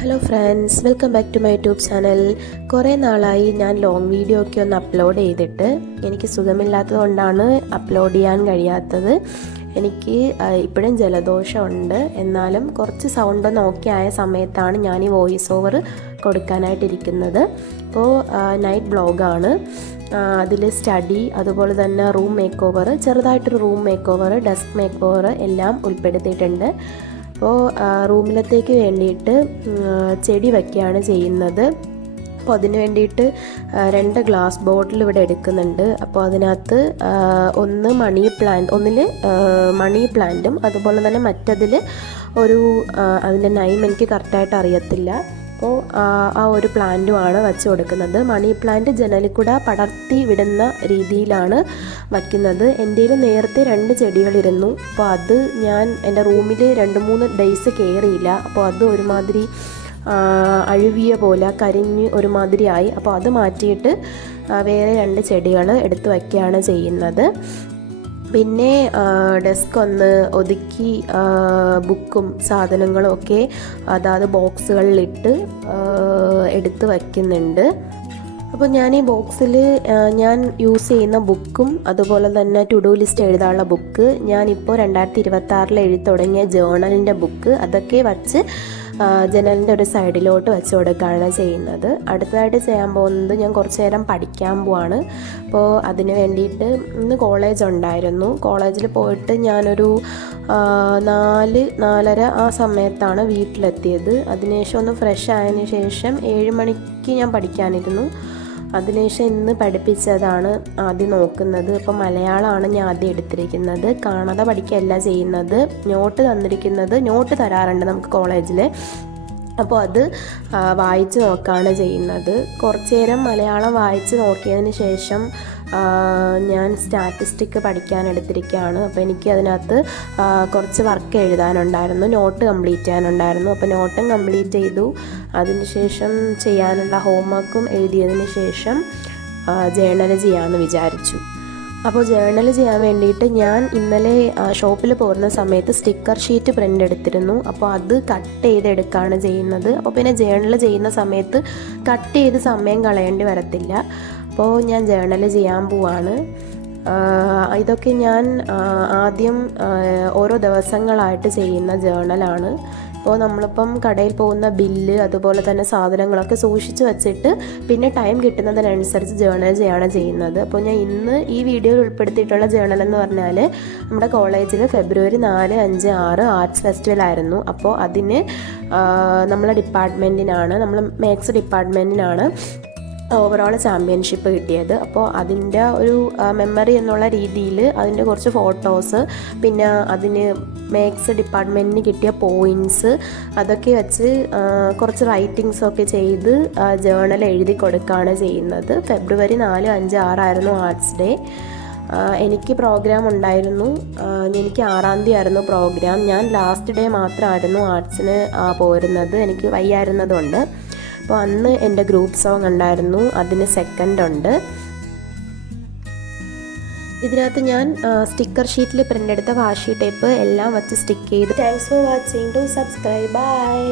Hello friends, welcome back to my YouTube channel. കുറേ നാളായി ഞാൻ ലോങ് വീഡിയോ ഒക്കെ ഒന്ന് അപ്ലോഡ് ചെയ്തിട്ട്. എനിക്ക് സുഖമില്ലാത്തത് കൊണ്ടാണ് അപ്ലോഡ് ചെയ്യാൻ കഴിയാത്തത്. എനിക്ക് ഇപ്പോഴും ജലദോഷമുണ്ട്. എന്നാലും കുറച്ച് സൗണ്ടൊന്ന് ഓക്കെ ആയ സമയത്താണ് ഞാൻ ഈ വോയിസ് ഓവർ കൊടുക്കാനായിട്ടിരിക്കുന്നത്. അപ്പോൾ നൈറ്റ് വ്ളോഗാണ്. അതിൽ സ്റ്റഡി, അതുപോലെ തന്നെ റൂം മേക്ക് ഓവർ, ചെറുതായിട്ടൊരു room make over, desk make over എല്ലാം ഉൾപ്പെടുത്തിയിട്ടുണ്ട്. അപ്പോൾ റൂമിലത്തേക്ക് വേണ്ടിയിട്ട് ചെടി വയ്ക്കുകയാണ് ചെയ്യുന്നത്. അപ്പോൾ അതിന് വേണ്ടിയിട്ട് 2 ഗ്ലാസ് ബോട്ടിൽ ഇവിടെ എടുക്കുന്നുണ്ട്. അപ്പോൾ അതിനകത്ത് ഒന്നിൽ മണി പ്ലാന്റും അതുപോലെ തന്നെ മറ്റതിൽ അതിൻ്റെ നെയിം എനിക്ക് കറക്റ്റായിട്ട് അറിയത്തില്ല. അപ്പോൾ ആ ഒരു പ്ലാന്റുമാണ് വച്ച് കൊടുക്കുന്നത്. മണി പ്ലാന്റ് ജനലിൽ കൂടെ പടർത്തി വിടുന്ന രീതിയിലാണ് വയ്ക്കുന്നത്. എൻ്റെ കയ്യിൽ നേരത്തെ 2 ചെടികളിരുന്നു. അപ്പോൾ അത് ഞാൻ എൻ്റെ റൂമിൽ 2-3 ഡേയ്സ് കയറിയില്ല. അപ്പോൾ അത് ഒരുമാതിരി അഴുവിയ പോലെ കരിഞ്ഞ് ഒരുമാതിരി ആയി. അപ്പോൾ അത് മാറ്റിയിട്ട് വേറെ 2 ചെടികൾ എടുത്ത് വയ്ക്കുകയാണ് ചെയ്യുന്നത്. പിന്നെ ഡെസ്ക് ഒന്ന് ഒതുക്കി ബുക്കും സാധനങ്ങളും ഒക്കെ അതാത് ബോക്സുകളിലിട്ട് എടുത്ത് വയ്ക്കുന്നുണ്ട്. അപ്പോൾ ഞാൻ ഈ ബോക്സിൽ ഞാൻ യൂസ് ചെയ്യുന്ന ബുക്കും അതുപോലെ തന്നെ ടു ഡു ലിസ്റ്റ് എഴുതാനുള്ള ബുക്ക്, ഞാനിപ്പോൾ 2026 എഴുതി തുടങ്ങിയ ജേർണലിൻ്റെ ബുക്ക്, അതൊക്കെ വച്ച് ജനലിൻ്റെ ഒരു സൈഡിലോട്ട് വെച്ച് കൊടുക്കുകയാണ് ചെയ്യുന്നത്. അടുത്തതായിട്ട് ചെയ്യാൻ പോകുന്നത്, ഞാൻ കുറച്ച് നേരം പഠിക്കാൻ പോവാണ്. അപ്പോൾ അതിന് വേണ്ടിയിട്ട് ഇന്ന് കോളേജ് ഉണ്ടായിരുന്നു. കോളേജിൽ പോയിട്ട് ഞാനൊരു 4-4:30 ആ സമയത്താണ് വീട്ടിലെത്തിയത്. അതിനുശേഷം ഒന്ന് ഫ്രഷ് ആയതിനു ശേഷം 7 മണിക്ക് ഞാൻ പഠിക്കാനിരുന്നു. അതിനുശേഷം ഇന്ന് പഠിപ്പിച്ചതാണ് ആദ്യം നോക്കുന്നത്. അപ്പോൾ മലയാളമാണ് ഞാൻ ആദ്യം എടുത്തിരിക്കുന്നത്. കാണാതെ പഠിക്കുകയല്ല ചെയ്യുന്നത്. നോട്ട് തരാറുണ്ട് നമുക്ക് കോളേജിൽ. അപ്പോൾ അത് വായിച്ച് നോക്കുകയാണ് ചെയ്യുന്നത്. കുറച്ച് നേരം മലയാളം വായിച്ച് നോക്കിയതിന് ശേഷം ഞാൻ സ്റ്റാറ്റിസ്റ്റിക് പഠിക്കാനെടുത്തിരിക്കുകയാണ്. അപ്പോൾ എനിക്ക് അതിനകത്ത് കുറച്ച് വർക്ക് എഴുതാനുണ്ടായിരുന്നു, നോട്ട് കംപ്ലീറ്റ് ചെയ്യാനുണ്ടായിരുന്നു. അപ്പോൾ നോട്ടും കംപ്ലീറ്റ് ചെയ്തു. അതിനുശേഷം ചെയ്യാനുള്ള ഹോംവർക്കും എഴുതിയതിന് ശേഷം ജേർണൽ ചെയ്യാമെന്ന് വിചാരിച്ചു. അപ്പോൾ ജേർണൽ ചെയ്യാൻ വേണ്ടിയിട്ട് ഞാൻ ഇന്നലെ ഷോപ്പിൽ പോകുന്ന സമയത്ത് സ്റ്റിക്കർ ഷീറ്റ് പ്രിൻ്റ് എടുത്തിരുന്നു. അപ്പോൾ അത് കട്ട് ചെയ്തെടുക്കുകയാണ് ചെയ്യുന്നത്. അപ്പോൾ പിന്നെ ജേർണൽ ചെയ്യുന്ന സമയത്ത് കട്ട് ചെയ്ത് സമയം കളയേണ്ടി വരത്തില്ല. അപ്പോൾ ഞാൻ ജേർണൽ ചെയ്യാൻ പോവാണ്. ഇതൊക്കെ ഞാൻ ആദ്യം ഓരോ ദിവസങ്ങളായിട്ട് ചെയ്യുന്ന ജേർണലാണ്. അപ്പോൾ നമ്മളിപ്പം കടയിൽ പോകുന്ന ബില്ല് അതുപോലെ തന്നെ സാധനങ്ങളൊക്കെ സൂക്ഷിച്ച് വെച്ചിട്ട് പിന്നെ ടൈം കിട്ടുന്നതിനനുസരിച്ച് ജേർണൽ ചെയ്യാണ് ചെയ്യുന്നത്. അപ്പോൾ ഞാൻ ഇന്ന് ഈ വീഡിയോയിൽ ഉൾപ്പെടുത്തിയിട്ടുള്ള ജേർണൽ എന്ന് പറഞ്ഞാൽ നമ്മുടെ കോളേജിൽ ഫെബ്രുവരി 4, 5, 6 ആർട്സ് ഫെസ്റ്റിവൽ ആയിരുന്നു. അപ്പോൾ അതിന് നമ്മളെ ഡിപ്പാർട്ട്മെൻറ്റിനാണ്, നമ്മൾ മാത്സ് ഡിപ്പാർട്ട്മെൻറ്റിനാണ് ഓവറോൾ ചാമ്പ്യൻഷിപ്പ് കിട്ടിയത്. അപ്പോൾ അതിൻ്റെ ഒരു മെമ്മറി എന്നുള്ള രീതിയിൽ അതിൻ്റെ കുറച്ച് ഫോട്ടോസ്, പിന്നെ അതിന് മാത്സ് ഡിപ്പാർട്ട്മെൻറ്റിന് കിട്ടിയ പോയിൻറ്റ്സ്, അതൊക്കെ വെച്ച് കുറച്ച് റൈറ്റിങ്സൊക്കെ ചെയ്ത് ജേർണൽ എഴുതി കൊടുക്കുകയാണ് ചെയ്യുന്നത്. ഫെബ്രുവരി 4, 5, 6 ആയിരുന്നു ആർട്സ് ഡേ. എനിക്ക് പ്രോഗ്രാം ഉണ്ടായിരുന്നു. എനിക്ക് 6-ാം തീയതി ആയിരുന്നു പ്രോഗ്രാം. ഞാൻ ലാസ്റ്റ് ഡേ മാത്രമായിരുന്നു ആർട്സിന് പോരുന്നത്, എനിക്ക് വയ്യായിരുന്നതുകൊണ്ട്. അപ്പോൾ അന്ന് എൻ്റെ ഗ്രൂപ്പ് സോങ് ഉണ്ടായിരുന്നു, അതിന് സെക്കൻഡ് ഉണ്ട്. ഇതിനകത്ത് ഞാൻ സ്റ്റിക്കർ ഷീറ്റിൽ പ്രിൻ്റ് എടുത്ത വാഷി ടേപ്പ് എല്ലാം വച്ച് സ്റ്റിക്ക് ചെയ്തു. Thanks for watching. To subscribe. By.